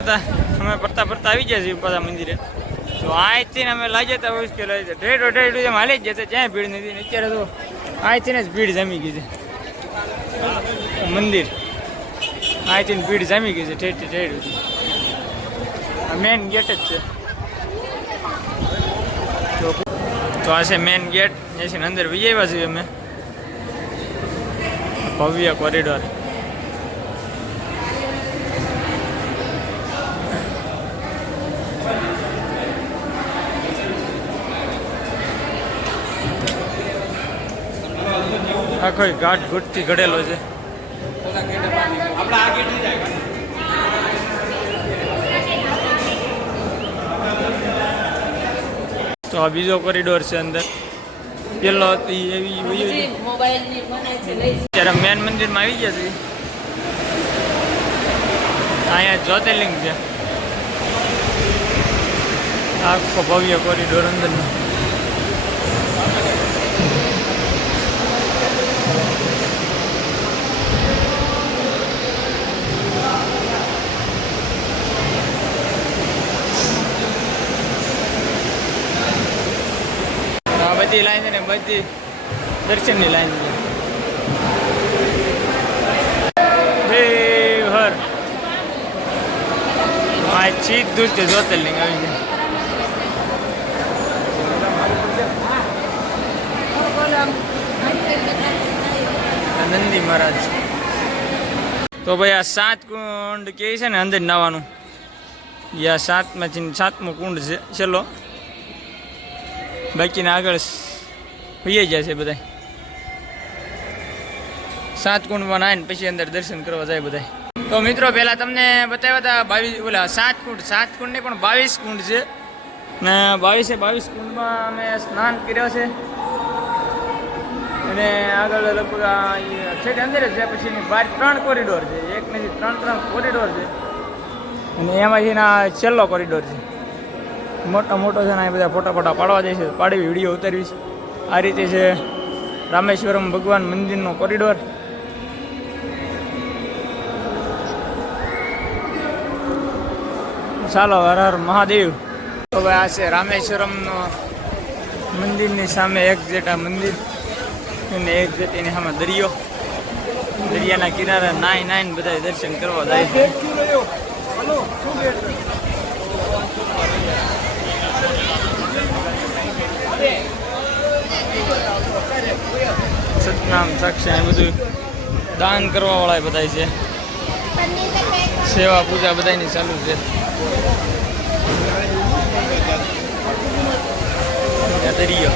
અમે ફરતા ફરતા આવી ગયા છીએ પાછા મંદિરે. તો અહીંથી અમે લાગી જતા મુશ્કેલ આવી જાય. ઢેર એમ હાલી જ જતા, ક્યાંય ભીડ નથી. અત્યારે તો અહીંથી જ ભીડ જામી ગઈ છે. મંદિર અહીંથી ભીડ જામી ગઈ છે ઠેર મેન ગેટ જ છે. તો આ છે મેન ગેટ. અહીંથી અંદર વહી આવ્યા છીએ અમે. ભવ્ય કોરિડોર. આખો ઘાટ ઘૂંટથી ઘડેલો છે. તો આ બીજો કોરિડોર છે અંદર. પેલો એવી ત્યારે મેન મંદિરમાં આવી ગયા છે. અહીંયા જ્યોતિર્લિંગ છે. આખો ભવ્ય કોરિડોર અંદરનો. બધી લાઈન છે ને બધી દર્શનની લાઈન છે. દેવહર આ સીધું જ જ્યોતિર્લિંગ આવી છે. નંદી મહારાજ. તો ભાઈ આ 7 કુંડ કે છે ને અંદર નાવાનું. યા 7માંથી 7મો કુંડ છે છેલ્લો. બાકીના આગળ હોઈ જાય છે બધા. 7 કુંડમાં નાહીને પછી અંદર દર્શન કરવા જાય બધા. તો મિત્રો પહેલાં તમને બતાવ્યા હતા 7 કુંડ. 7 કુંડ નહીં પણ 22 કુંડ છે ને. 22 કુંડમાં અમે સ્નાન કર્યો છે. અને આગળ લગભગ છેક અંદર જ છે. પછી બહાર 3 કોરિડોર છે. એક નથી 3 કોરિડોર છે. અને એમાંથી ના છેલ્લો કોરિડોર છે. મોટો છે ને. એ બધા ફોટા પાડવા જાય છે. પાડી વિડીયો ઉતારવીશ. આ રીતે છે રામેશ્વરમ ભગવાન મંદિરનો કોરિડોર. ચાલો હર હર મહાદેવ. તો ભાઈ આ છે રામેશ્વરમનો મંદિરની સામે એક્ઝેટ આ મંદિર અને એક્ઝેટ એની સામે દરિયો. દરિયાના કિનારે નાઈને બધા દર્શન કરવા જાય છે. સતનામ સાક્ષી એ બધું દાન કરવા વાળા બધા છે. સેવા પૂજા બધાની ચાલુ છે. દરિયો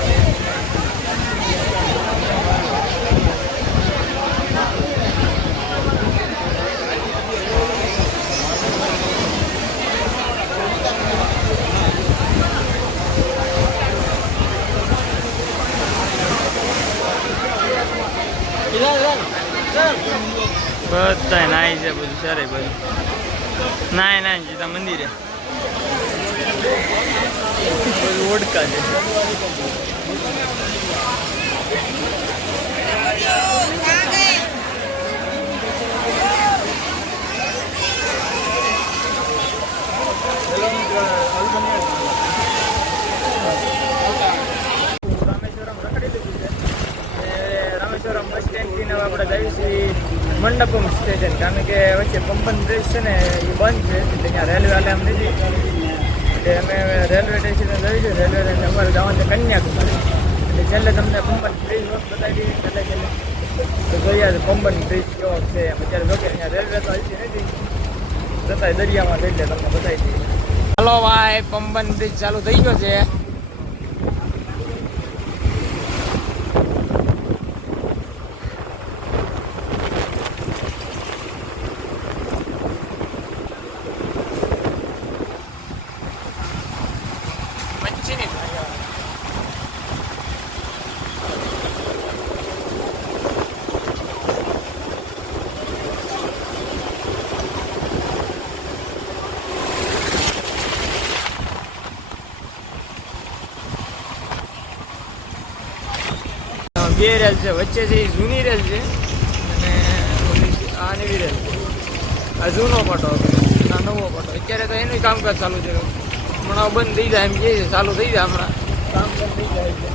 બધા નાય છે. બધું સારે બધું નાય સીધા મંદિરે. બધું ઓડકા છે. રામેશ્વરમ બસ સ્ટેન્ડથી આપણે જઈએ છીએ મંડપમ સ્ટેશન. કારણ કે વચ્ચે પંપન બ્રિજ છે ને એ બંધ છે. એટલે ત્યાં રેલવે હાલે એમ નથી. એટલે અમે રેલવે સ્ટેશને જઈએ છીએ. રેલવે સ્ટેશન અમારે જવાનું છે કન્યાકુમારી. એટલે છેલ્લે તમને પંપન બ્રિજ બતાવી દઈએ. છેલ્લે તો જોઈએ પંપન બ્રિજ કેવો છે એમ. અત્યારે જોકે અહીંયા રેલવે તો હજી નથી જતા દરિયામાં જઈ એટલે તમને બતાવી દઈએ. ચાલો ભાઈ પંપન બ્રિજ ચાલુ થઈ ગયો છે. બે રેલ છે. વચ્ચે છે એ જૂની રેલ છે અને આ નવી રેલ છે. આ જૂનો પાટો. અને આ નવો પાટો. અત્યારે તો એનું કામકાજ ચાલુ છે. હમણાં બંધ થઈ જાય એમ કહે છે, ચાલુ થઈ જાય હમણાં કામ બંધ થઈ જાય એટલે.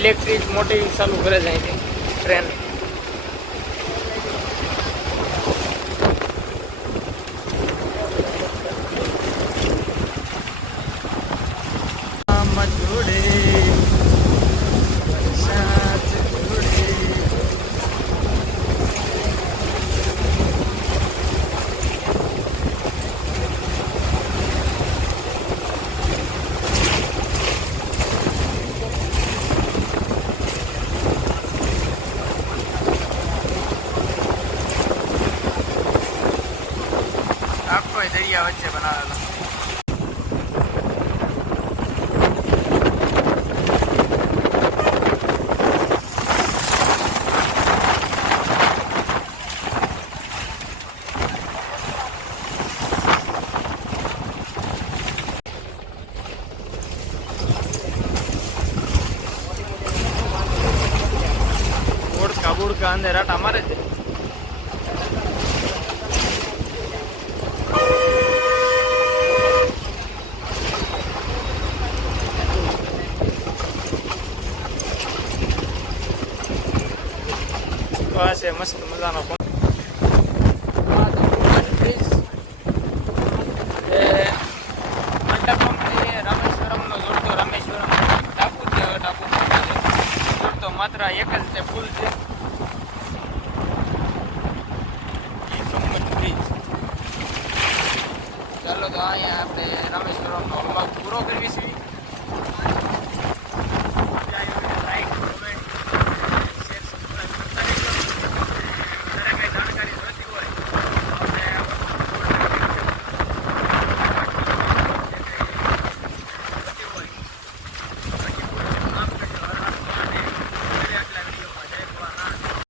ઇલેક્ટ્રિક મોટી ચાલુ કરે છે અહીંથી ટ્રેન. આખો દરિયા વચ્ચે બનાવેલો. ઓળખા બુડકા અંદર આટા મારે છે. આ છે મસ્ત મજાનો મંડપમથી રામેશ્વરમનો જોડતો રામેશ્વરમ ટાપુ છે. ટાપુ જોડતો માત્ર એક જ તે પુલ છે. ચાલો તો અહીંયા આપણે રામેશ્વરમનો ભાગ પૂરો કરીશું.